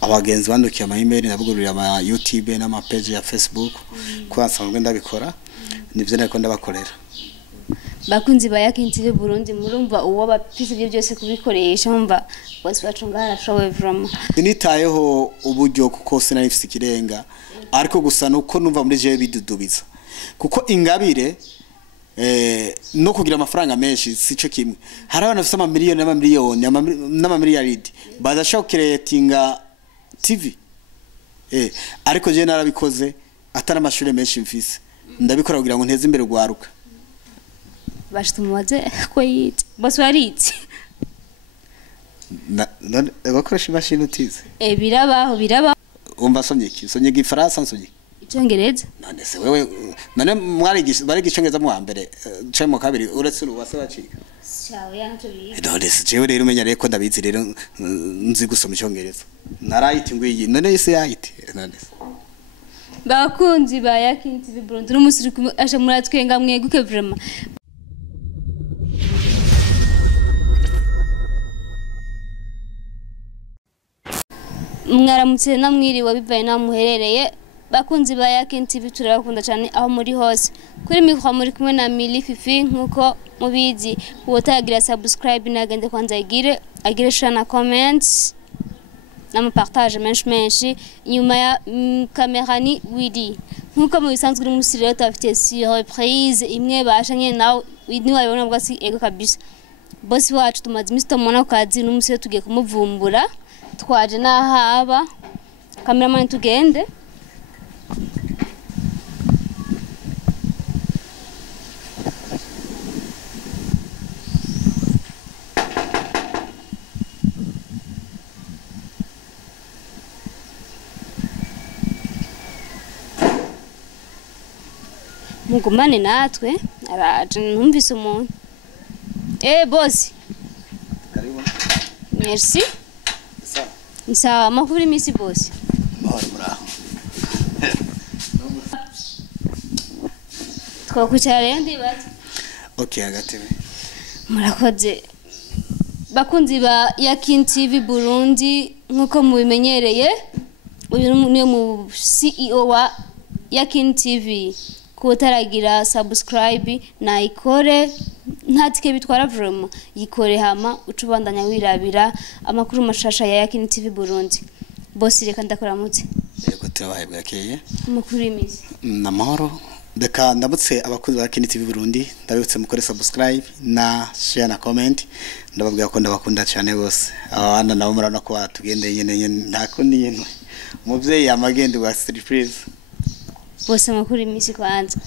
abagenzi bandukiye ama email nabugurira ama YouTube n'ama page ya Facebook kwa nsanzwe ndabikora nivyo nariko ndabakorera. Bakunzi ba YAKINI Burundi murumva uwo bapise byo byose kubikoresha mumva bose bacungana showe vraiment. Nitayeho uburyo kuko sinarifise ikirenga ariko gusa nuko numva muri je bidudubiza. Kuko ingabire no kugira amafaranga menshi sico kimwe. Hari abantu bafite amamiliyoni n'amamiliyaridi badashaka creatinga TV. Ariko je narabikoze atari amashure menshi mfise. Ndabikora kugira ngo nteze imbere rwaruka. Bashitumubaze ko yite. Bose waritse. Bakoresha imashini utize. Birabaho. Umva somye iki? Somye igifaransa nsomye. Icyongereza. None se wewe none bari gicyongereza mu hambere cyo mu kabiri uretse ubase bacika. Ciao yanto biga. None se jewe rero umenya reko ndabizi rero nzi gusoma icyongereza. Narayiti ngwiyi none ise yayiti none se. Bakunzi ba YAKINI Burundi n'umusiri aje muratwenga mweguke vraiment. Mwaramutse namwiriwe bivaye namuherereye bakunzi ba YAKINI turabakunda cyane aho muri hose kuri mikro muri kumwe na Mili Fifi nkuko mubizi wotagira subscribe nagende kwanza agire share na comments na partage menshi nyuma ya kamera ni widi nkuko mubisanzwe uri musiri rero tafite surprise imwe bashanye nawe widi wabona bwasi ego kabisa boss wacu tumaze Mr. Mona kazi n'umusiri tugiye kumuvumbura twaje nahaba cameraman tugende mugumane natwe araje numvise umuntu boss Karibu. Merci. Sawa makuru misi boss. Muraho. Twakucara rero ndibaza. Okay agatebe. Murakoze. Bakunzi ba YAKINI Burundi nkuko mubimenyereye uyu niyo mu CEO wa YAKINI kutaragira subscribe na ikore ntatike bitwara vraiment yikore hama ucubandanya wirabira amakuru mashasha ya YAKINI Burundi. Boss reka ndakuramutse. Yego turabaye bwakeye. Amakuru y'imisi. Namahoro. Deka ndabutse abakunzi ba YAKINI Burundi ndabutse mukore subscribe na share na comment ndababwira ko ndabakunda cyane bose. Abana nabo murana ko batugendeye nyene ntakundi yeno. Muvyeyi amagende wa surprise. Bose amakuru y'imisi kwanza.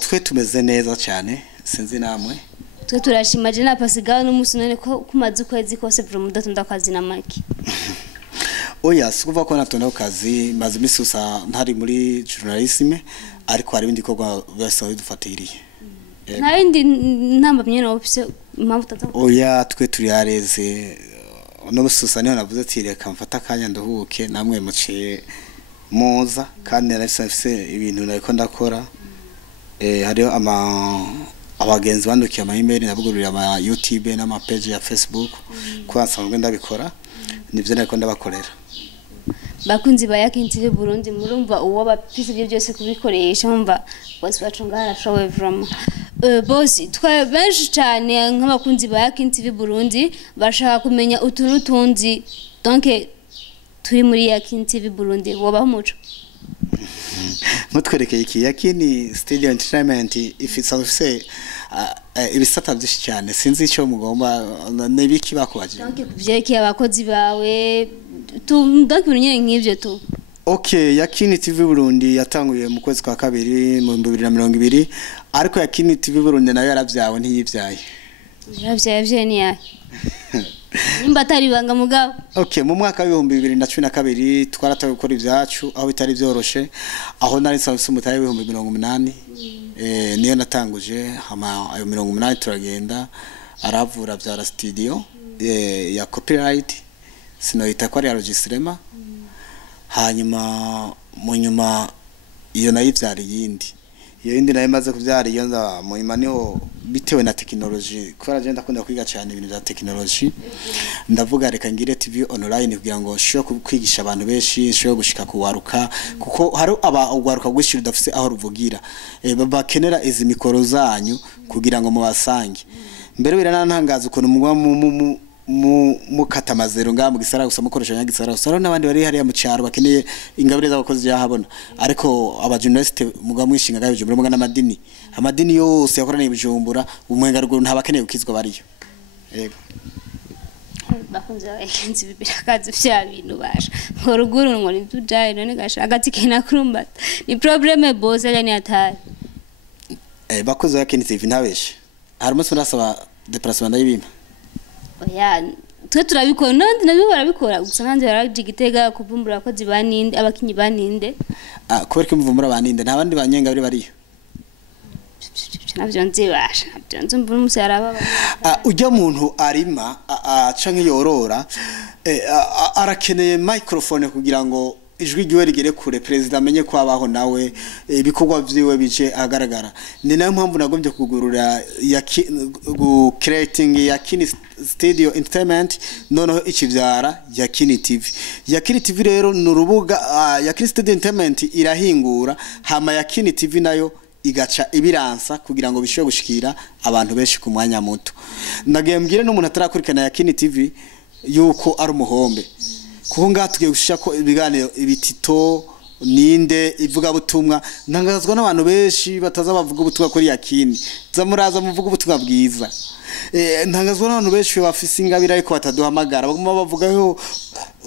Twe tumeze neza cyane sinzi namwe. Twe turashimaje na pasigaho n'umusi none ko kumaze ukwezi kose vraiment udatonda kazi na maki. Oya sikuva ko natonda kazi maze misusa ntari muri journalisme ariko hari ibindi bikorwa byose bidufatiriye. Nta bindi ntambamye no office impamvu tata. Oya twe turi yareze no mususa niho navuze ati reka mfata kanya nduhuke namwe muciye muza kandi narafise ibintu nariko ndakora. Hariho abagenzi bandukiye ama email nabugurira ama YouTube n'ama page ya Facebook kwa nsanzwe ndabikora nivyo nariko ndabakorera. Bakunzi ba YAKINI Burundi murumva uwo bapise byo byose kubikoresha mumva bose bacungana showe vraiment. Boss twabenshi cyane nk'abakunzi ba YAKINI Burundi bashaka kumenya utuntu tunzi donc turi muri YAKINI Burundi woba umuco. Mutwerekeye iki YAKINI Studio Entertainment ifise ibisata byinshi cyane sinzi icyo mugomba nebiki bakubaje. Donc kuvyeki abakozi bawe donc ibintu nk'ivyo tu. Okay YAKINI Burundi yatanguye mu kwezi kwa kabiri mu 2020 ariko YAKINI Burundi nayo yaravyawe ntiyivyaye. Yaravyaye ni yahe? Nimba atari banga mugabo. Okay mu mwaka wa 2012 twarataye gukora ivyacu aho bitari byoroshe aho nari nsanzwe umutaye wa 2080 niyo natanguje hama ayo 80 turagenda aravura vya studio ya copyright sinoyita ko ari enregistrement hanyuma mu nyuma iyo nayo ivyari yindi iyo yindi nayo maze kuvyara iyo nda muhima niho bitewe na technology kora je ndakunda kwiga cyane ibintu bya technology ndavuga reka ngire TV online kugira ngo sho kwigisha abantu benshi sho gushika kuwaruka kuko hari abagwaruka gwishira dafise aho ruvugira bakenera izi mikoro zanyu kugira ngo mubasange mbere biranantangaza ukuntu mugwa mu katamazero ngamu gisara gusa mukoresha nyagisara usaro nabandi bari hariya mu cyaro bakeneye ingabire z'abakozi yahabona ariko aba journalist mugwa mwishinga gayo jumbura mugana amadini yose yakoraniye bijumbura umwenga ruguru ntabakeneye ukizwa bariyo yego bakunze abakenzi bibirakazi vya bintu basha ngoruguru ngo nitujaye none gasha agati kena kurumbata ni probleme bose yani atari bakoze yakini TV ntabeshe harimo sunasaba déplacement ndayibima oya twe turabikora nandi nabyo barabikora gusa nandi baragigitega kuvumbura ko zibaninde abakinyi baninde kubera ko muvumbura baninde nta bandi banyenga bari bariyo nabyo nzibasha nabyo nzumbura umusaraba ujya muntu arima canke yorora arakeneye microphone kugira ngo ijwi giwe rigere kure president amenye ko abaho nawe ibikorwa vyiwe bije agaragara ni nayo mpamvu nagombye kugurura creating YAKINI studio entertainment noneho ikivyara YAKINI TV rero nurubuga YAKINI studio entertainment irahingura hama YAKINI TV nayo igaca ibiransa kugira ngo bishobore gushikira abantu benshi ku mwanya muto ndagembwire n'umuntu atarakurikana YAKINI TV yuko ari umuhombe kuko ngatugiye gushika ko ibiganiro ibitito ninde ivuga butumwa ntangazwa n'abantu benshi bataza bavuga ubutumwa kuri YAKINI zamuraza muvuga ubutumwa bwiza ntangazwa n'abantu benshi bafise ingabire ariko bataduhamagara baguma bavuga yo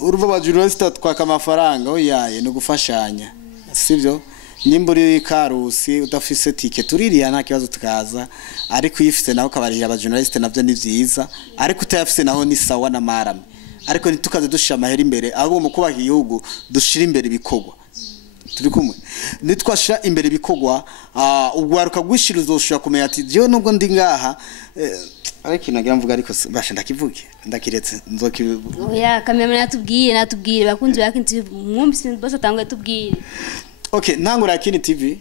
uruva ba journalist twaka amafaranga oyaye no gufashanya sivyo nimburi karusi udafise ticket tuririya nta kibazo tukaza ariko yifise naho kabarira aba journalist navyo ni vyiza ariko utayafise naho ni sawa na marame ariko nitukaze dushira amahera imbere abo mu kubaka igihugu dushira imbere ibikogwa turi kumwe nitwashira imbere ibikogwa ubwaruka gwishira uzoshira kumenya ati je nubwo ndi ngaha ariko nagira mvuga ariko basha ndakivuge ndakiretse nzokivuga oya kamera natubwire bakunzi bakinti mwumvise bose atangwe tubwire okay ntangura YAKINI TV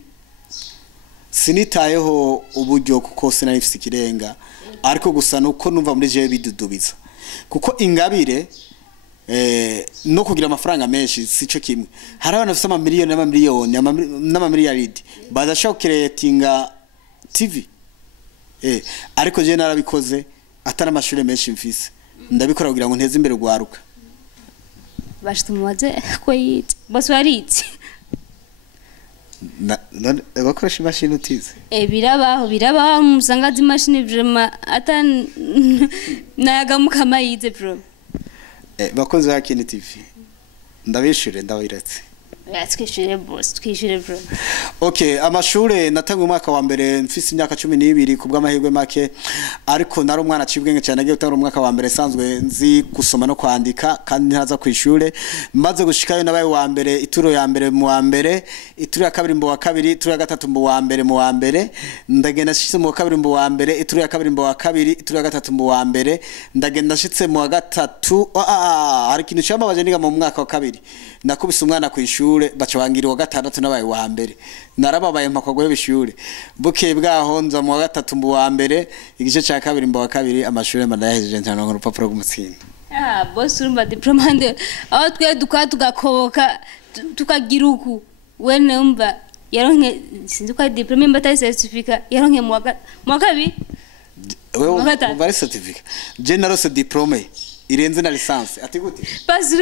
sinitayeho uburyo kuko sinarifise ikirenga ariko gusa nuko numva muri je bidudubiza kuko ingabire no kugira amafaranga menshi sico kimwe hari abantu bafite amamiliyoni n'amamiliyaridi badashaka creatinga TV ariko je narabikoze atari amashure menshi mfise ndabikora kugira ngo nteze imbere rwaruka bashitumubaze ko yitse bose waritse bakoresha imashini utize birabaho musanga imashini vraiment ata nayaga mukama yize bro bakoze YAKINI TV ndabishure ndabiretse twishire boss twishire bro okay amashure natanga umwaka wa mbere mfise imyaka 12 kubw'amahirwe make ariko nari umwana cibwenge cyane agiye gutanga umwaka wa mbere sanzwe nzi gusoma no kwandika kandi ntaza kwishure maze gushikayo nabaye wa mbere ituro ya mbere mu wa mbere ituro ya kabiri mu wa kabiri ituro ya gatatu mu wa mbere ndagenda shitse mu wa kabiri mu wa mbere ituro ya kabiri mu wa kabiri ituro ya gatatu mu wa mbere ndagenda shitse mu wa gatatu hari kintu cyamabaje niga mu mwaka wa kabiri nakubise umwana kwishure bacabangira wa gatandatu nabaye wa mbere narababaye mpakogwe y'ibishure buke bwaho nza mu wa gatatu mu wa mbere igice cya kabiri mu wa kabiri amashure mandahejeje ntano urupapuro rw'umutsinda boss urumva diplome aho twe tugakoboka tukagira uku wene umva yaronke sinzi ko diplome mbata certificate yaronke mu wa kabiri wewe bari certificate general diplome irenze na lisansi ati gute basi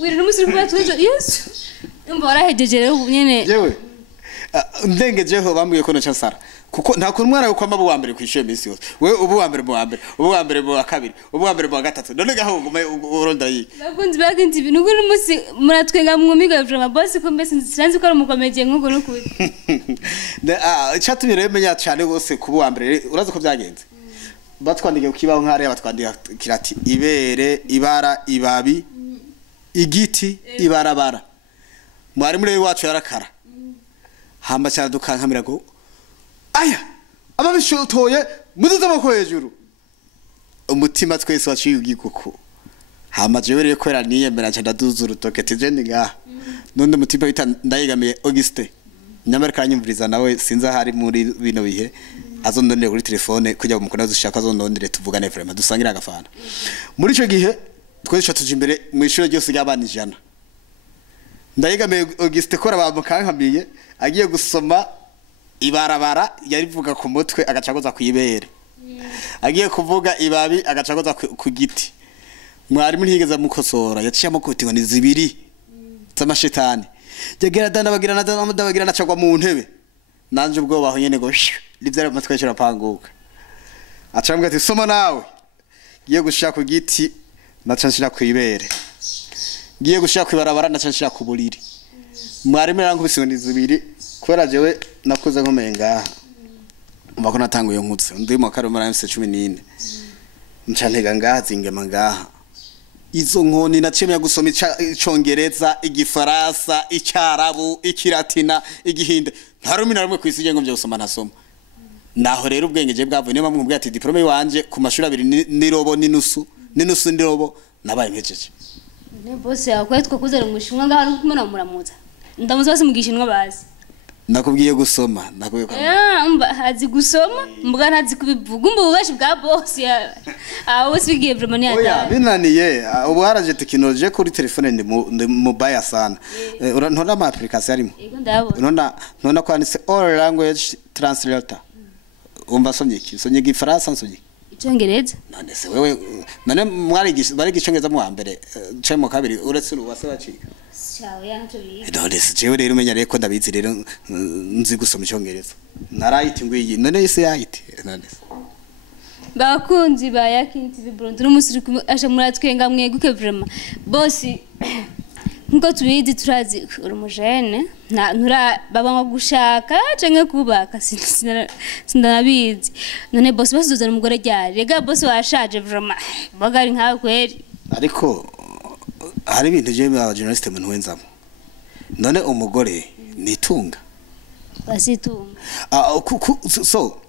wiri n'umusiri kwa twejo yesu umva warahejeje rero nyene yewe ndengejeho bambwiye ko noca sara kuko nta kuntu umwana yuko amabo wa mbere kwishuye misi yose wewe ubu wa mbere mu wa mbere ubu wa mbere mu wa kabiri ubu wa mbere mu wa gatatu none gaho uronda yi bakunzi bakinti ibintu ngo n'umusi muratwenga mwumiga vraiment boss ko mbese sinzi ko ari umukomeje nk'uko no kuri cyatumye rero menya cyane gose kubu wa mbere urazi ko byagenze batwandikiye kukibaho nk'ari batwandikira ati ibere ibara ibabi igiti ibarabara mwari muri wacu yarakara hamba cyane dukankamira go aya ababishotoye muduze amako hejuru umutima twese waciye ugikuko hama jewe rero kwera niyemera cyane ndaduza urutoke tije ngaha none umutima bita ndayigamiye Auguste nyamerika aranyumviriza nawe sinza hari muri bino bihe azondondere kuri telefone kujya mukona dushaka azondondere tuvugane vraiment dusangira agafana muri ico gihe twese tuje imbere mu ishuri ryose ry'abana 100 ndayigamiye Auguste kora bamukankamiye agiye gusoma ibarabara yarivuga ku mutwe agacagoza kwibere agiye kuvuga ibabi agacagoza ku giti mwarimu ntiyigeza mukosora yaciye amukuti ngo ni zibiri z'amashetani yagera dabagira nacagwa mu ntebe nanje ubwo baho nyene ngo livyara amatwe cyera panguka acambwa ati soma nawe giye gushaka ku giti nacanshira kwibere giye gushaka kwibarabara nacanshira ku buriri mwarimu yarankubise ngo zibiri kwera jewe nakuze nkomeye ngaha mbako natanguye nkutse ndi mu karumara M14 ncantega ngaha zingema ngaha izo nkoni nacemeye gusoma icongereza igifaransa icyarabu ikiratina igihinde ntarumina rumwe kwisije ngo byo gusoma nasoma naho rero ubwenge je bwavuye niba mwumubwiye ati diplome wanje ku mashuri abiri ni Robo Ninusu ndi Robo nabaye nkejeje ne boss yakwe twakuzera umushimwa ngaho kumena muramuza ndamuza basi mugishinwa bazi nakubwiye gusoma nakubwiye ko hazi gusoma mbuga ntazi kubivuga ububashi bwa boss ya aho sigiye vraiment ni oya binaniye ubu haraje technology kuri telefone ndi mobile sana ntona ama application arimo yego ndabona ntona kwanditse all language translator umva somye iki sonye gifaransa nsonye icyongereza none se wewe none mwarigisha barigisha mu mbere cemo kabiri uretse ubase bacika Ciao yanto biga. None se jewe rero umenya reko ndabizi rero nzi gusoma icyongereza narayiti ngwiyi none ise yayiti none bakunzi ba YAKINI TV Burundi n'umusiri asha muratwenga mweguke vraiment boss nko tubizi turazi urumujene ntura baba gushaka canke kubaka sindanabizi none boss basuzana umugore ryari rega boss washaje vraiment bagari nka kweri ariko hari ibintu je ba journalist muntu wenzamo none umugore nitunga basitunga so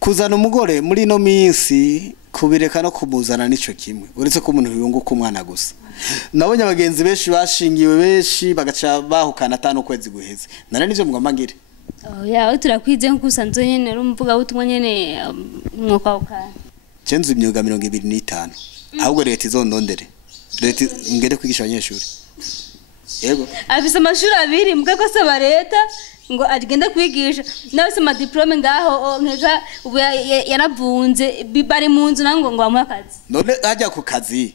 kuzana umugore muri no minsi kubireka no kumuzana nico kimwe uretse ko umuntu yunguka umwana gusa nabonye abagenzi benshi bashingiwe benshi bagaca bahukana atano kwezi guheze nane nivyo mugambangire ya turakwize nko kusanzwe nyene rumvuga butumwa nyene mwuka ukana cenzu imyuga 25 ahubwo leta izondondere leta ngere kwigisha abanyeshuri yego afise amashuri abiri mugako asaba leta ngo agenda kwigisha nawe se diplome ngaho nkeka ubu yaravunze bari mu nzu nango ngo bamuha akazi none ajya ku kazi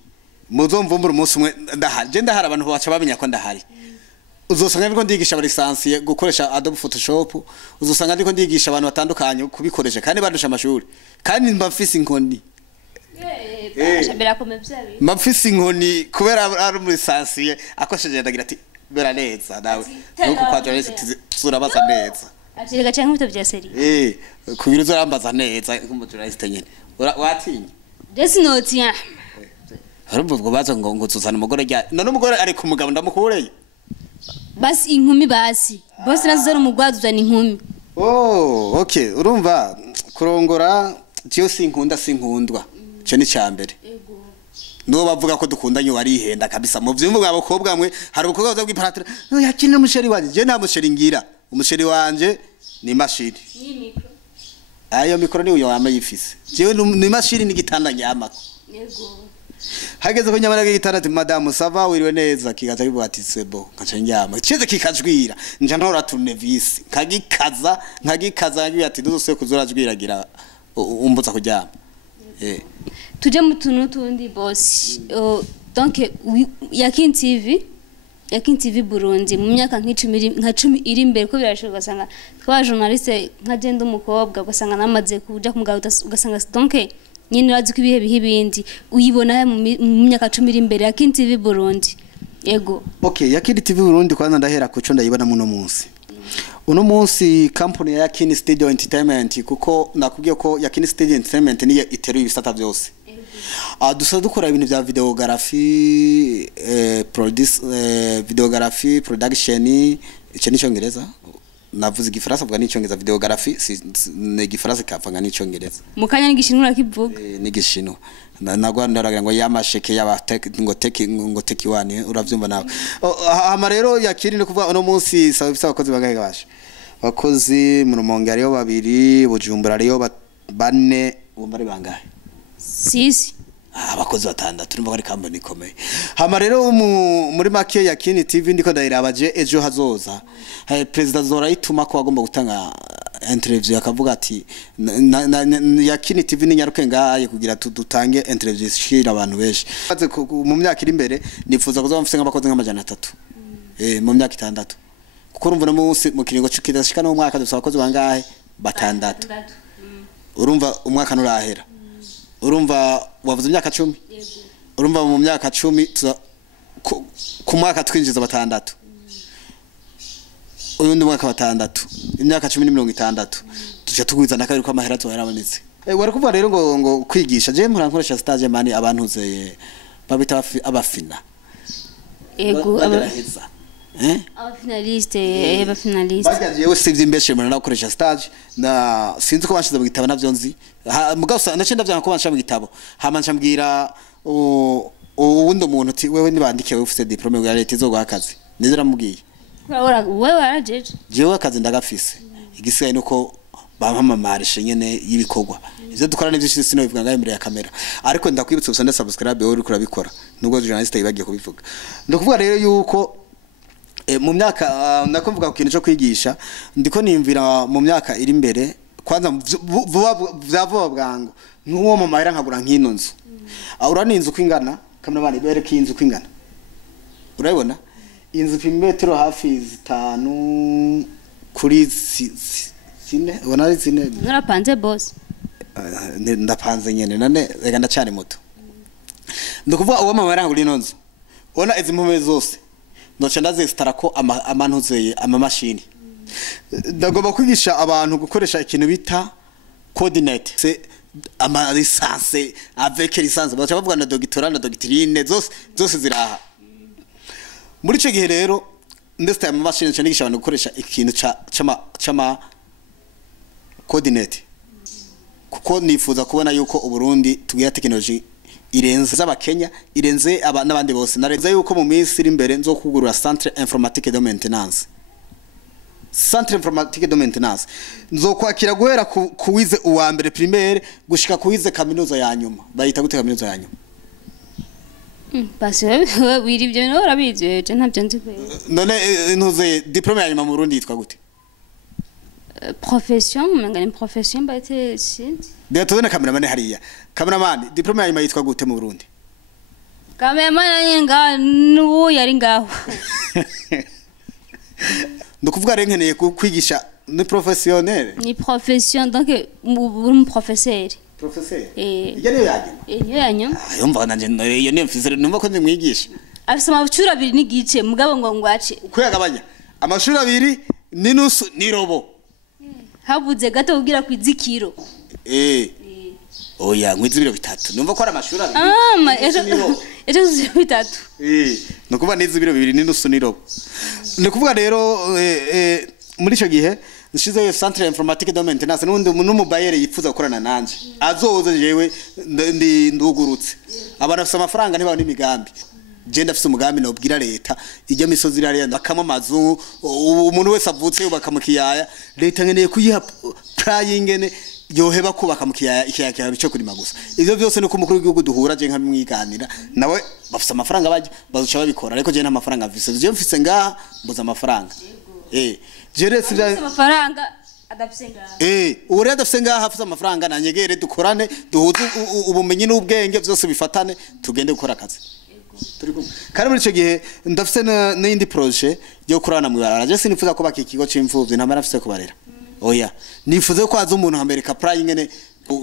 muzomvumbura umunsi umwe ndahaje ndahara abantu baca bamenya ko ndahari uzosanga ndiko ndigisha abalisansiye gukoresha Adobe Photoshop uzosanga ndiko ndigisha abantu batandukanye kubikoresha kandi bandusha amashuri kandi mbafise inkoni mbafise inkoni kubera ari muri lisansiye akosheje ndagira ati bera neza nawe nuko kwa journalist turabaza neza akirega cyangwa ibito bya seri kugira uzarambaza neza nk'umu journalist nyene watinya desi notia harumva ubwo baza ngo nguzuzana umugore rya none umugore ari ku mugabo ndamukureye basi inkumi basi bose nazuzana umugwazi uzana inkumi okay urumva kurongora cyo sinkundwa cyo ni cyambere no bavuga ko dukundanye warihenda kabisa mu vyumva bw'abakobwa mwe hari ubukobwa bwo bw'iparatira yakine umusheri wanje je nta musheri ngira umusheri wanje ni mashini ni mikro ayo mikro ni uyo amayifise jewe ni mashini ni gitanda nyamako yego hageze ko nyamara gitanda ati madame sava wiriwe neza kigaza bivuga ati sebo nkaca njyama ceze kikajwira nja ntora turnevis nkagikaza ngiye ati nduzose kuzorajwiragira umbuza kujyama tuje mu tuntu tundi boss donc YAKINI TV Burundi mu myaka nka 10 iri imbere ko birashoboka sanga twa journaliste nka genda umukobwa ugasanga namaze kuja kumugabo ugasanga donc nyine razi ko ibihe bihibindi uyibona mu myaka 10 iri imbere YAKINI TV Burundi yego okay YAKINI TV Burundi kwanza ndahera kuco ndayibona muno munsi uno munsi company ya YAKINI Studio Entertainment kuko nakubwiye ko YAKINI Studio Entertainment niye iteruye ibisata byose dusa dukora ibintu bya videography videography production icyo ni cyongereza navuze igifaransa bwa ni cyongereza videography ni igifaransa kapanga ni cyongereza mukanya n'igishinwa kivuga ni gishinwa nagwandaraga ngo yamasheke yaba ngo teki wane uravyumva nawe ama rero YAKINI no kuvuga uno munsi sabisa abakozi bangahe basha abakozi mu Rumonge hariyo 2 Bujumbura hariyo 4 bomba ari bangahe 6 abakozi 6 turumva ari company ikomeye hama rero muri make YAKINI TV ndiko ndayirabaje ejo hazoza president Zora ituma ko agomba gutanga interview akavuga ati YAKINI TV ni nyaruke ngaye kugira tudutange interview shira abantu benshi mu myaka iri imbere nifuza kuzo mfise nk'abakozi nk'amajana 3 mu myaka 6 kuko urumva no munsi mu kiringo cy'ikidashika no mwaka dusaba abakozi bangahe 6 urumva umwaka nurahera urumva wavuze imyaka 10 urumva mu myaka 10 ku mwaka twinjiza 6 uyundi mwaka 6 imyaka 10 tuja tugwiza nakabiri ko amahera to yarabonetse wari kuvuga rero ngo kwigisha je mpora nkoresha stage mani abantuze babita abafina ego HEZA abafinaliste bagiye wese ivy'imbeshe mwana nakoresha stage na sinzi ko banshize mu gitabo navyo nzi mugabo nace ndavyanka ko bansha mu gitabo hama ncambwira uwundi muntu uti wewe nibandike ufite diplome ya leta zo gwakazi nizera mubwiye wewe warajeje jewe akazi ndagafise igisigaye nuko bampamamarishe nyene y'ibikorwa ivyo dukora n'ivyo sino bivuga ngaye imbere ya kamera ariko ndakwibutsa usande subscribe uri kurabikora nubwo journalist yibagiye kubivuga ndakuvuga rero yuko mu myaka nakumvuga ku kintu cyo kwigisha ndiko nimvira mu myaka iri imbere kwanza vuba bwangu n'uwo mu mahera nkagura nk'ino nzu urani inzu kwingana kamera bane bereke inzu kwingana urayibona inzu pimetero hafi 5 kuri 4 ubona ari 4 narapanze boss ndapanze nyene none rega ndacane moto ndakuvuga uwo mu mahera nkagura ino nzu ubona izi mpome zose ndocha ndazestara ko amantuzeye amamashini ndagomba kwigisha abantu gukoresha ikintu bita coordinate c'est ama licence avec licence bacha bavuga na doctorat na doctrine zose ziraha muri cyo gihe rero ndesta amamashini cyane nigisha abantu gukoresha ikintu chama coordinate kuko nifuza kubona yuko uburundi tugira technology irenze z'abakenya irenze n'abandi bose nareza yuko mu minsi iri imbere nzo kugurura centre informatique de maintenance nzo kwakira guhera kuwize uwa mbere primaire gushika kuwize kaminuza ya nyuma bayita gute kaminuza ya nyuma basi wewe wiri byo no urabizi je ntabyo nzi kwe none ntuze diplome ya nyuma mu Burundi yitwa gute profession mangane profession bayite sindi bya tubona cameraman hariya cameraman diplome ya nyuma yitwa gute mu Burundi cameraman nga nuwo yari ngaho ndukuvuga rero nkeneye kwigisha ni professionnel ni profession donc un professeur yari yaje yanyo yumva nanje iyo ni mfizere numva ko ndimwigisha afise amashuri 2 n'igice mugabo ngo ngwace kuyagabanya amashuri 2 Ninusu ni Robo habuze gato kugira kwizikiro oya ngwizibiro 3 numva ko ari amashuri 2 ejo zibitatu nukuba nizibiro 2 Ninusu ni Robo nukuvuga rero muri cyo gihe nshize centre informatique de maintenance n'undi n'umubayere yifuza gukorana nanje azoze jewe ndugurutse abantu bafite amafaranga ntibaba n'imigambi je ndafite umugambi nobwira leta ijya misozi rari bakama amazu umuntu wese avutse bakamukiyaya leta nkeneye kuyiha prayingene yoheba kubaka mukiyaya ikiyaya cyo kuri magusa ivyo byose nuko umukuru w'igihugu duhura je nkamwiganira nawe bafite amafaranga baje bazuca babikora ariko je nta mafaranga mfise je mfise ngaha mbuza amafaranga jere sivya amafaranga adafise ngaha uri adafise ngaha hafise amafaranga nanyegere dukorane duhuze ubumenyi n'ubwenge byose bifatane tugende gukora akazi kandi muri cyo gihe ndafise n'indi projet yo kurana mu barara je sinifuza ko baka ikigo c'imfuvyi ntamara afise kubarera oya nifuze ko aza umuntu America prime ngene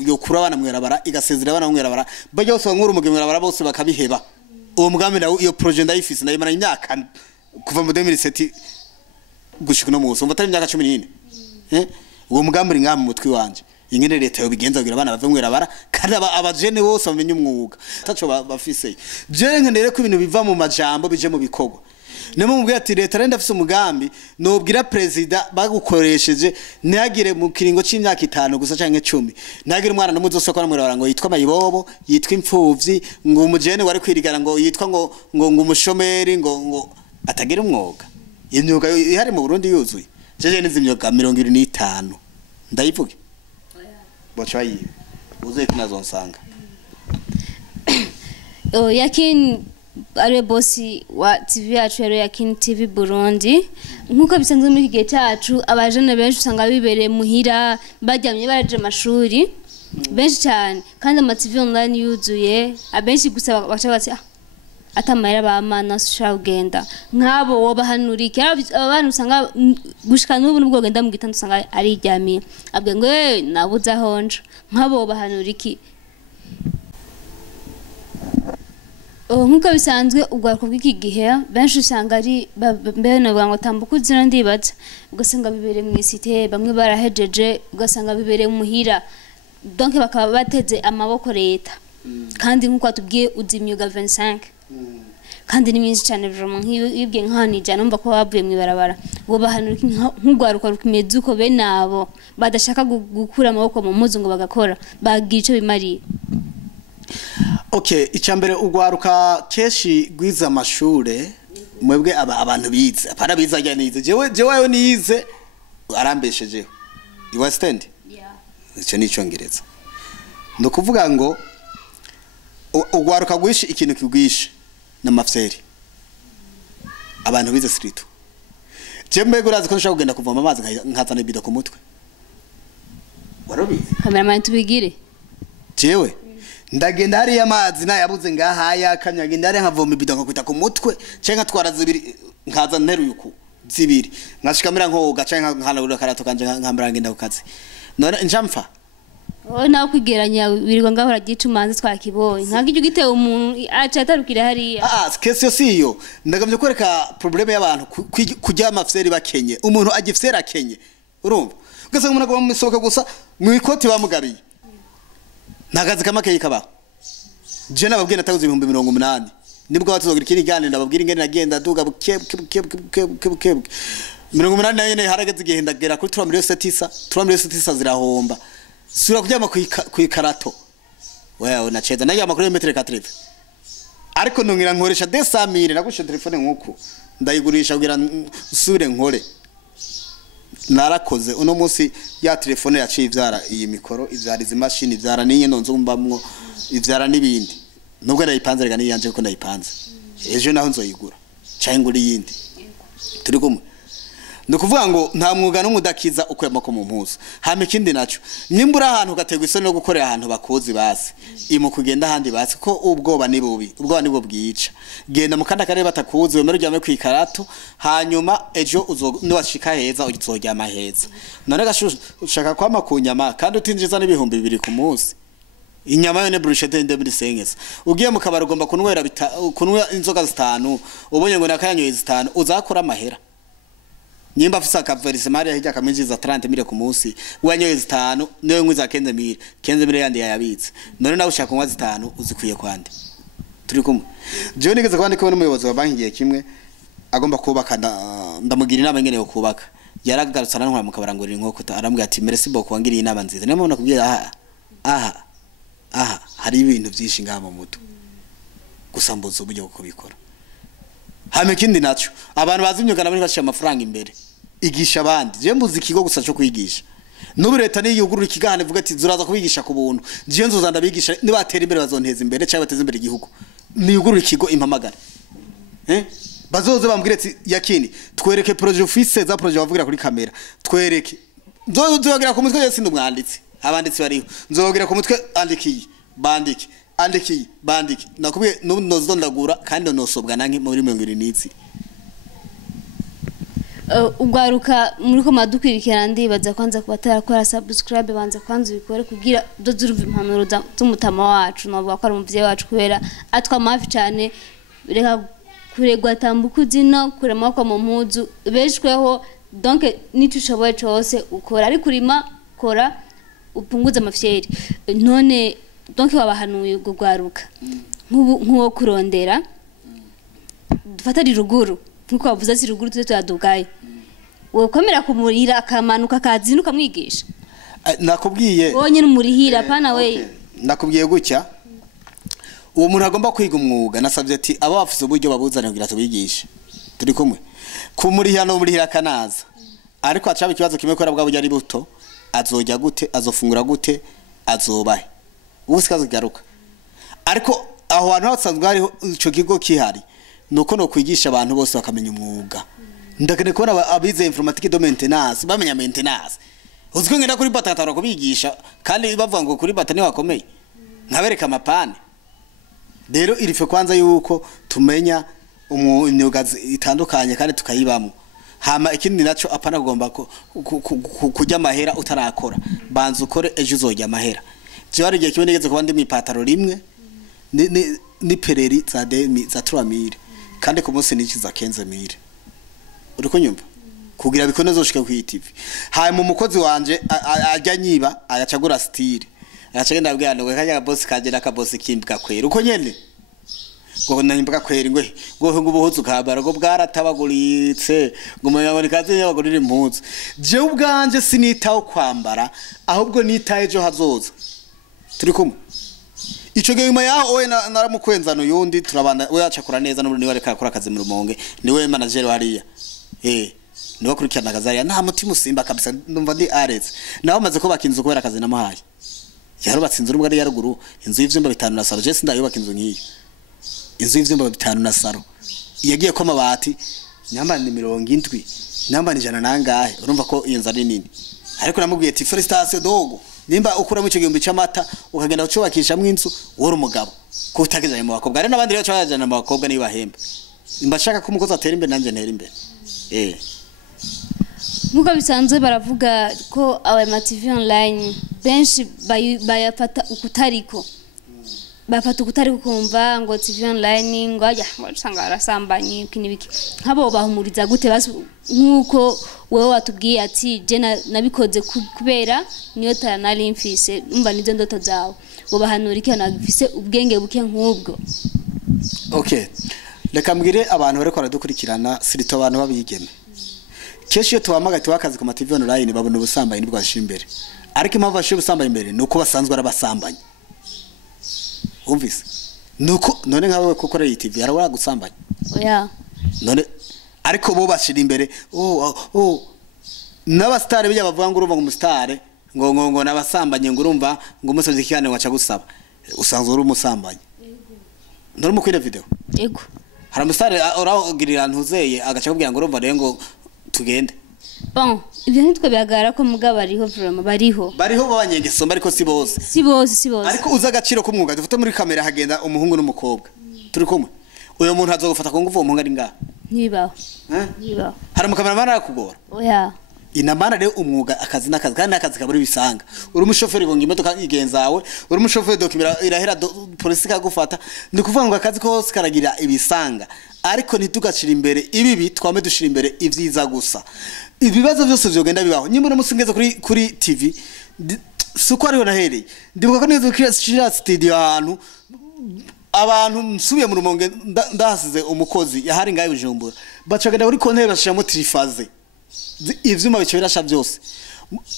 yo kurabana mu barabara igasezera abana mu barabara bajya bose bankuru mu barabara bose bakabiheba uwo mugambi na iyo projet ndayifise ndayimara imyaka kuva mu 2007 gushika no muso mbatari imyaka 14 uwo mugambi uri ngaha mu mutwi wanje ingene leta yo bigenza kugira abana bave mu barabara kandi abajene bose bamenye umwuga taco bafise je nkenere ko ibintu biva mu majambo bije mu bikorwa nemo mubwira ati leta renda afise umugambi nobwira president bagukoresheje ntagire mu kiringo c'imyaka 5 gusa canke 10 ntagire umwana n'umuzosoko n'umurabara ngo yitwa mayibobo yitwa imfuvyi ngo umujene wari kwirigana ngo yitwa ngo umushomeri ngo atagira umwuga imyuga ihari mu Burundi yuzuye jeje nizimyoga 25 ndayivuge bocha yiwe uze kunazonsanga yakini ari bosi wa TV yacu rero yakini TV Burundi nkuko bisanzwe muri gihe cyacu abajene benshi usanga bibereye muhira bajyamye baraje amashuri benshi cyane kandi ama TV online yuzuye abenshi gusa bacabati atamara bamana ushaka kugenda nkabo wobahanurike abantu usanga gushika n'ubu nubwo genda mu gitanda usanga ari iryamiye abwe ngo nabuza honje nkabo bahanuriki nkuko bisanzwe ubwarko bw'iki gihe benshi usanga ari mbene ngo tambuka uzina ndibaza ugasanga bibere mu isite bamwe barahejeje ugasanga bibere muhira donc bakaba bateze amaboko leta kandi nkuko atubwiye uzimyuga 25 kandi ni myinshi cyane vraiment nk'ibwe nk'ahantu ijana numva ko bavuye mu ibarabara bo bahanurika nk'ugwaruka rukimeze uko be nabo badashaka gukura amaboko mu muzu ngo bagakora bagira ico bimariye. Okay, icambere ugwaruka keshi gwiza amashure mwebwe abantu bize apana biza ajya nize jewe nize arambeshejeho you understand icyo ni icyongereza no kuvuga ngo ugwaruka gwishi ikintu kigwishe n'amafyeri abantu bize street je mbego urazi ko nshaka kugenda kuvoma amazi nkazana ibido ku mutwe warobize cameraman tubigire jewe ndagenda hari amazi nayabuze ngahaya kanyagenda hari nkavoma ibido nkakwita ku mutwe cenga twara zibiri nkaza nteruye uku zibiri nkashikamira nko gaca nkanarura karato kanje nkambara ngenda ku kazi none njamfa nawe kwigeranya birirwa ngaho ragica umanzi twakibonye nkagije ugitewe umuntu aca atarukira hariya kesyo siyo ndagamye kwereka probleme y'abantu kujya amafyeri bakenye umuntu agifyera akenye urumva ugasanga umuntu agomba musohoka gusa mu ikoti bamugabiye nagazi kamake yikaba je nababwiye nataguze 180 nibwo batuzogira ikindi gane ndababwira ingene nagenda duga buke 180 nayo harageze igihe ndagera kuri 3,900 zirahomba sura kujyama ku ikarato wewe nacheza nayo amakuru y'metre 4 ariko nongira nkoresha 200,000 nagushe telefone nkuko ndayigurisha kugira usubire nkore narakoze uno munsi ya telefone yaciye ivyara iyi mikoro ivyara izi machine ivyara ninye nonzo mbamwo ivyara nibindi nubwo ndayipanze rega niyanje ko ndayipanze ejo naho nzoyigura cyangwa yindi turi kumwe nukuvuga ngo nta mwuga n'umudakiza ukwema ko mu mpuzo hame kindi naco nyimbura ahantu gategwa isoni no gukorera ahantu bakozi basi imu kugenda handi basi ko ubwoba ni bubi ubwoba nibwo bwica genda mu kanda kare batakuzi wemera ujyame ku ikarato hanyuma ejo niwashika heza uzoryama heza none gashusho ushaka kwama kunyama kandi utinjiza n'ibihumbi 2 ku munsi inyama yone brushete ndemiri sengeza ugiye mu kabaro ugomba kunwera inzoga 5 ubonye ngo nakayanyoye 5 uzakora amahera nyimba afisa akaverisement ya hijya kaminjiza 30,000 ku munsi wanyoye 5 niyo nkwiza 15,000 yandi yayabitse none nawe ushaka kunywa 5 uzikwiye kwande turi kumwe je nigeze kwande ko n'umuyobozi wa banki giye kimwe agomba kubaka ndamugira inama ngene yo kubaka yaragarutsa nankora mu kabarangurira inkoko arambwira ati merci beaucoup wangiriye inama nziza niyo mpamvu nakubwiye hari ibintu byinshi ngama muto gusambuza uburyo bwo kubikora hame kindi naco abantu bazimyuga nabari bashya amafaranga imbere igisha abandi je mbuzi ikigo gusa cyo kwigisha nubu leta ni yugurura ikigane vuga ati zuraza kubigisha ku buntu je nzoza ndabigisha nibatera imbere bazonteza imbere cyangwa bateza imbere igihugu ni yugurura ikigo impamagara bazoze bambwire ati yakini twereke projet office za projet bavugira kuri kamera twereke nzogira ku mutwe yese ndumwanditsi abanditsi bariho nzogira ku mutwe andikiye bandiki nakubwiye nozo ndagura kandi nosobwa nanke muri 20 ugwaruka muri ko madukwirikira ndibaza kwanza kubatarakora subscribe banza kwanza ubikore kugira dozurumva impanuro z'umutama wacu navuga ko ari umuvye wacu kubera atwa mafi cyane reka kuregwa tambuka zino kurema kwa mu mpuzu beshweho donc nitushoboye cyose ukora ari kurima kora upunguza amafyeri none donc wabahanuye gugwaruka nkuwo kurondera dufata ruguru nkuko bavuze ati ruguru tuze tuyadugaye wokomera kumurira akamanuka kazinuka mwigisha nakubwiye wonye n'umurihira pana we nakubwiye gutya uwo muntu agomba kwiga umwuga nasabye ati aba bafise uburyo babuzana kugira tubigishe turi kumwe kumurihira no murihira kanaza ariko acaba ikibazo kimwe ko bwa burya ari buto azojya gute azofungura gute azobahe ubusi kazigaruka ariko aho hantu hasanzwe hari ico kigo kihari nuko no kwigisha abantu bose bakamenya umwuga ndakene kubona abize informatique de maintenance bamenya maintenance uziko ngenda kuri batatara kubigisha kandi bavuga ngo kuri bata ni wakomeye nkabereka amapane rero irife kwanza yuko tumenya imyuga itandukanye kandi tukayibamo hama ikindi naco apana gomba kujya amahera utarakora banza ukore ejo uzojya amahera je wari giye kibonegeze kuba ndi mwipataro rimwe ni pereri za 3000 kandi ku munsi niki za 15000 uriko nyumva kugira bikone zoshika ku TV haye mu mukozi wanje ajya nyiba agacagura style agacagenda abwira ngo kajya boss kaje nakaboss kimbwa kwera uko nyene ngo nanimbwa kwera ingwe ngo ubuhuzu kabara ngo bwaratabaguritse ngo muyabona kaze yabagurira impuzu je ubwanje sinitaho kwambara ahubwo nitaye ejo hazoza turi kumwe ico gema yaho we naramukwenzano yundi turabanda we yacakura neza n'ubundi niwe rekakora akazi mu Rumonge niwe manager hariya niwe kurikirana akazariya nta mutima usimba kabisa ndumva ndi aretse naho maze ko bakinzu kubera akazi namahaye yarubatse inzu n'ubwo ya ruguru inzu y'ivyumba 5 na saro je sindayubaka inzu nkiyo inzu y'ivyumba 5 na saro yagiye ko amabati nyamba ni 70 nyamba ni jana nangahe urumva ko iyo nzu ari nini ariko namubwiye ati felicitation dogo nimba ukura mu cyo gihumbi cy'amata ukagenda ucubakisha mu inzu wori umugabo ko utagezanye mu bakobwa ari nabandi rero cyajana mu bakobwa niba bahemba mbashaka ko umukozi atera imbere nanje ntera imbere Muga bisanzwe baravuga ko aba TV online benshi bayafata ukutariko bafata ukutariko kumva ngo TV online ngo ajya usanga arasambanye kinibiki nkabo bahumuriza gute basi nkuko wewe watubwiye ati je nabikoze kubera niyo nari mfise umva nizo ndoto zawe bo bahanura iki nagifise ubwenge buke nk'ubwo okay reka mbwire abantu bareko baradukurikirana sirito abantu babigeme kesho tuwamagati wakazi ku TV online babona ubusambanyi nibwo ashimbere ariko impamvu ashiye ubusambanyi imbere nuko basanzwe arabasambanye umvise nuko none nkawe kokora iyi TV arabura gusambanya oya none ariko bo bashira imbere n'abastare bijya bavuga ngo urumva ngo umustare ngo nabasambanye ngo urumva ngo umusozi kikane wacha gusaba usanzwe uri umusambanye ndari mukwire video yego hari umustare uragirira ntuzeye agacha kubwira ngo urumva rero ngo tugende bon ibyo nitwe byagara ko mugabo bariho vraiment bariho babanyengeso ariko si bose ariko uza agaciro k'umwuga dufite muri kamera hagenda umuhungu n'umukobwa turi kumwe uyo muntu azogufata ko nguvu umuhungu ari ngaha nibaho hari umukamera mana yakugora oya inamana rero umwuga akazi n'akazi kandi n'akazi kaburi bisanga uri umushoferi ngo imodoka igenzawe uri umushoferi dokimira irahera polisi kagufata ndi kuvuga ngo akazi kose karagira ibisanga ariko ntitugashira imbere ibibi twame dushira imbere ivyiza gusa ibibazo byose byogenda bibaho nyimwe no musingeze kuri TV suko ariho nahereye ndibuka ko neza kuri studio ahantu abantu nsubiye mu Rumonge ndahasize umukozi yahari ngaye Bujumbura bacagenda kuri konteri bashiramo trifaze ivyuma bice birasha byose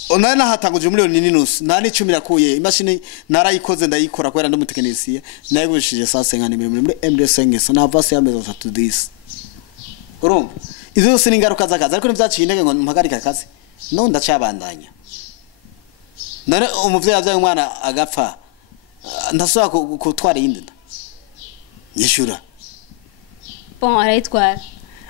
onana nahatanguje miliyoni Ninusu nani 10 rakuye imashini narayikoze ndayikora kwera ndo mutekinisiye nayigushije sase nkani muri MD5 so na vase yamezo 3 days urumva izo zose ni ingaruka z'akazi ariko nivyaciye intege ngo mpagarika akazi no ndacabandanya none umuvyeyi avyaye umwana agapfa ndasaba kutwara yindi nyishura bon arayitwara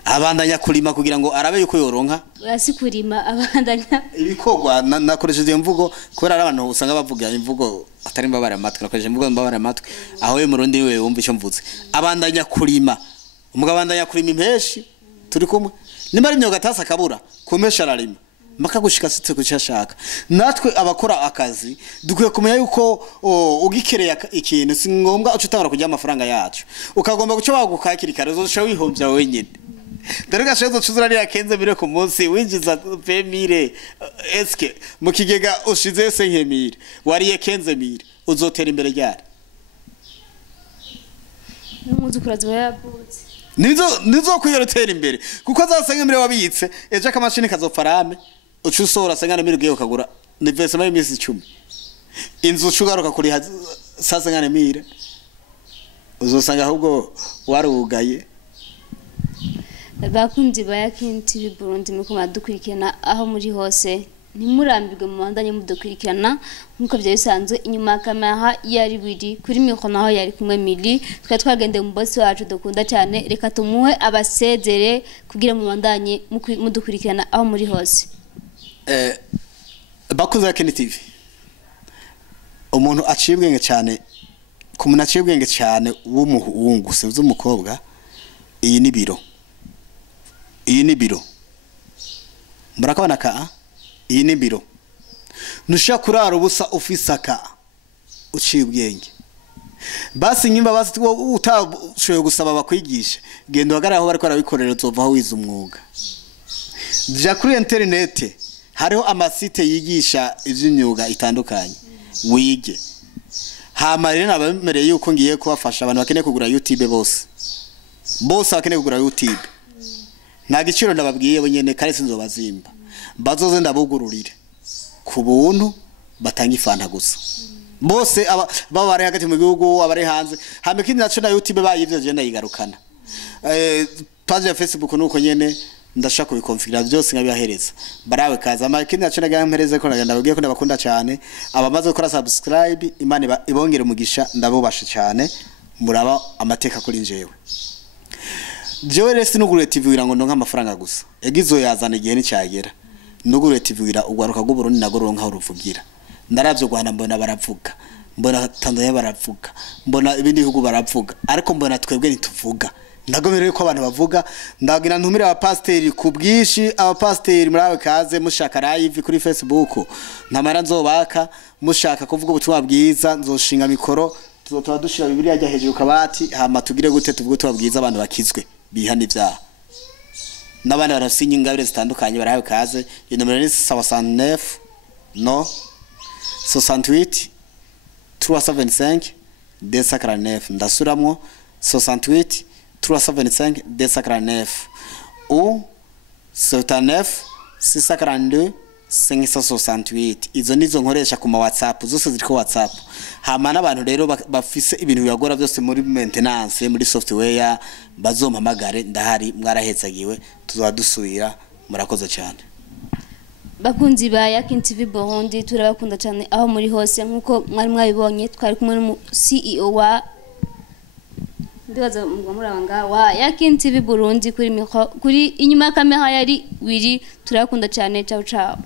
abandanya kulima kugira ngo arabe yuko yoronka urasi kurima abandanya ibikogwa nakoresheje imvugo kubera abantu usanga bavuga imvugo atari mbabara amatwi nakoresheje imvugo mbabara amatwi aho we murundi we wumva icyo mvuze abandanya kulima umugabandanya kulima impeshi turi kumwe nimari imyoga tasa kabura kumesha ararima maka gushika sitse kucyashaka natwe abakora akazi dukwiye kumenya yuko ugikereye ikintu si ngombwa ucutangura kujya amafaranga yacu ukagomba guca bagukakira ikarezo cyo wihombya wenyine dore gashezo cuzura ari yakenze bire ku munsi winjiza pemire eske mu kigega ushize 5000 wariye kenze mire uzotera imbere ryari n'umuzukurazi wayabutse nizo kuyerotera imbere kuko zasanga mbere wabitse eje akamashini kazofarame ucusora sangana mire ugiye ukagura n'ivesema y'imisi 10 inzu cugaruka kuri sasangana mire uzosanga ahubwo warugaye bakunzi ba YAKINI TV Burundi muko madukurikirana aho muri hose nimurambirwe mu bandanye mudukurikirana nkuko byo bisanzwe inyuma kamera yari biri kuri mikro naho yari kumwe Mili twagende mu boss wacu dukunda cyane reka tumuhe abasezere kugira mu bandanye mudukurikirana aho muri hose bakunzi ba YAKINI TV umuntu acibwenge cyane kumuntu acibwenge cyane w'umuhungu se z'umukobwa iyi ni biro murakabana ka iyi ni biro nusha kurara ubusa ofisaka ucibwenge basi nyimba basi utashoye gusaba bakwigisha genda wagaraho bariko arabikorera uzovaho wiza umwuga ja kuri internet hariho amasite yigisha ivy'imyuga itandukanye wige hama rero nabamereye yuko ngiye kubafasha abantu bakeneye kugura YouTube bose bakeneye kugura YouTube nta giciro ndababwiye bonyene kare sinzobazimba bazoze ndabugururire ku buntu batanga ifanta gusa bose babare hagati mu gihugu abare hanze hame kindi naco na YouTube bayivyo je ndayigarukana page ya Facebook nuko nyene ndashaka kubikonfigura byose nkabibahereza barawe kaza ama kindi naco nagampereze ko ndababwiye ko ndabakunda cyane abamaze gukora subscribe imana ibongere umugisha ndabubasha cyane muraba amateka kuri njewe jewe resi nugure TV wira ngo ndonka amafaranga gusa egizo yazana igihe nicagera nugure TV wira ugwaruka g'Uburundi nagoronka uruvugira ndaravyo Rwanda mbona baravuga mbona Tanzania baravuga mbona ibindi bihugu baravuga ariko mbona twebwe ntituvuga ndagomereye ko abantu bavuga ndagira ntumire abapasteri kubwishi abapasteri murawe kaze mushaka live kuri Facebook ntamara nzobaka mushaka kuvuga ubutumwa bwiza nzoshinga mikoro tuzotoba dushira Bibiliya ajya hejuru kabati hama tugire gute tuvuge ubutumwa bwiza abantu bakizwe bihana ivyaha n'abandi barasinye ingabire zitandukanye barawe kaze iyo nomero ni 69 no 68 375 249 ndasuramwo 68 375 249 ou 79 642 568 izo nizo nkoresha ku ma WhatsApp zose ziri ko WhatsApp hama n'abantu rero bafise ibintu bibagora byose muri maintenance muri software bazompamagare ndahari mwarahetsagiwe tuzadusubira murakoze cyane bakunzi ba YAKINI TV Burundi turabakunda cyane aho muri hose nkuko mwari mwabibonye twari kumwe n'umu CEO wa ndibaza murabanga wa YAKINI TV Burundi kuri inyuma kamera yari wiri turabakunda cyane ciao ciao